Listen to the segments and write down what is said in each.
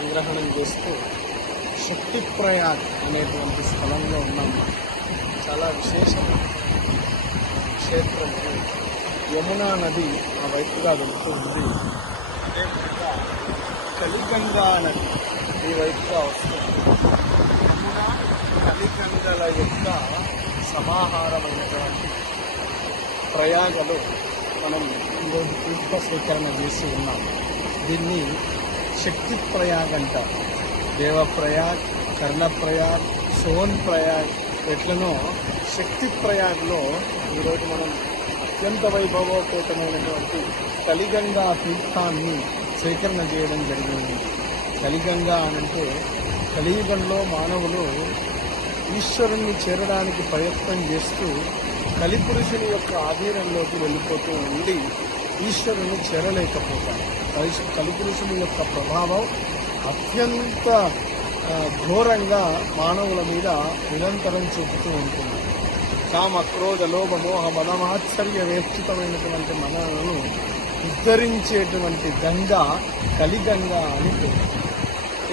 సంగ్రహణం చేస్తూ శక్తి ప్రయాగ్ అనేటువంటి స్థలంలో ఉన్నాం. చాలా విశేషమైన క్షేత్రం. యమునా నది ఆ వైపుగా వెళ్తూ ఉంది. అదేవిధంగా కలిగంగా నది ఈ వైపుగా వస్తుంది. యమున కలిగంగల యొక్క సమాహారమైనటువంటి ప్రయాగలో మనం ఈరోజు తీర్థ స్వీకరణ చేసి ఉన్నాం. దీన్ని శక్తి ప్రయాగ్ అంటారు దేవప్రయాగ్ కర్ణప్రయాగ్ సోన్ ప్రయాగ్ ఎట్లనో శక్తి ప్రయాగ్లో ఈరోజు మనం అత్యంత వైభవోపేతమైనటువంటి కలిగంగా తీర్థాన్ని సేకరణ చేయడం జరిగింది. కలిగంగా అనంటే కలియుగంలో మానవులు ఈశ్వరుణ్ణి చేరడానికి ప్రయత్నం చేస్తూ కలిపురుషుని యొక్క ఆధీనంలోకి వెళ్ళిపోతూ ఉండి ఈశ్వరుని చేరలేకపోతారు. కలిసి కలిపురుషుని యొక్క ప్రభావం అత్యంత ఘోరంగా మానవుల మీద నిరంతరం చూపుతూ ఉంటుంది. కామ క్రోధ లోభ మోహ మదమాశ్చర్య వేక్షితమైనటువంటి మనలను ఉద్ధరించేటువంటి గంగ కలిగంగా అని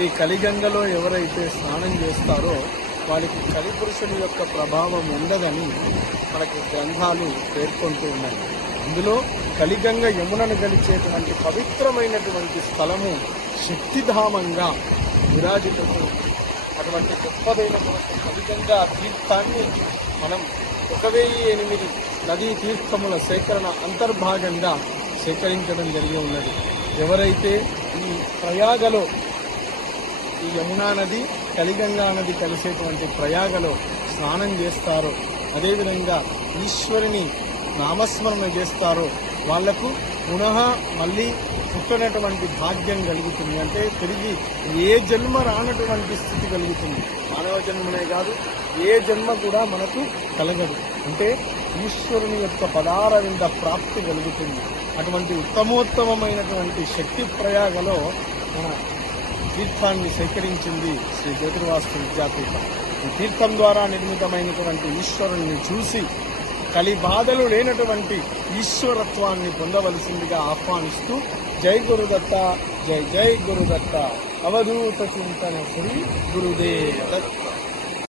ఈ కలిగంగలో ఎవరైతే స్నానం చేస్తారో వారికి కలిపురుషుని యొక్క ప్రభావం ఉండదని మనకి గ్రంథాలు పేర్కొంటూ ఉన్నాయి. అందులో కలిగంగ యమునను గలిచేటువంటి పవిత్రమైనటువంటి స్థలము శక్తిధామంగా విరాజిల్లుతూ అటువంటి గొప్పదైనటువంటి కలిగంగా తీర్థాన్ని మనం ఒక వెయ్యి ఎనిమిది నదీ తీర్థముల సేకరణ అంతర్భాగంగా సేకరించడం జరిగి ఉన్నది. ఎవరైతే ఈ ప్రయాగలో ఈ యమునా నది కలిగంగా నది కలిసేటువంటి ప్రయాగలో స్నానం చేస్తారో అదేవిధంగా ఈశ్వరుని నామస్మరణ చేస్తారో వాళ్ళకు పునః మళ్ళీ పుట్టనటువంటి భాగ్యం కలుగుతుంది. అంటే తిరిగి ఏ జన్మ రానటువంటి స్థితి కలుగుతుంది. మానవ జన్మనే కాదు ఏ జన్మ కూడా మనకు కలగదు. అంటే ఈశ్వరుని యొక్క పదారవింద ప్రాప్తి కలుగుతుంది. అటువంటి ఉత్తమోత్తమమైనటువంటి శక్తి ప్రయాగలో మన తీర్థాన్ని సేకరించింది శ్రీ జ్యోతిర్వాస్తు విద్యాపీఠం. ఈ తీర్థం ద్వారా నిర్మితమైనటువంటి ఈశ్వరుణ్ణి చూసి కలి బాధలు లేనటువంటి ఈశ్వరత్వాన్ని పొందవలసిందిగా ఆహ్వానిస్తూ జై గురుదత్త జై జై గురుదత్త అవధూత చింతన శ్రీ గురుదేవ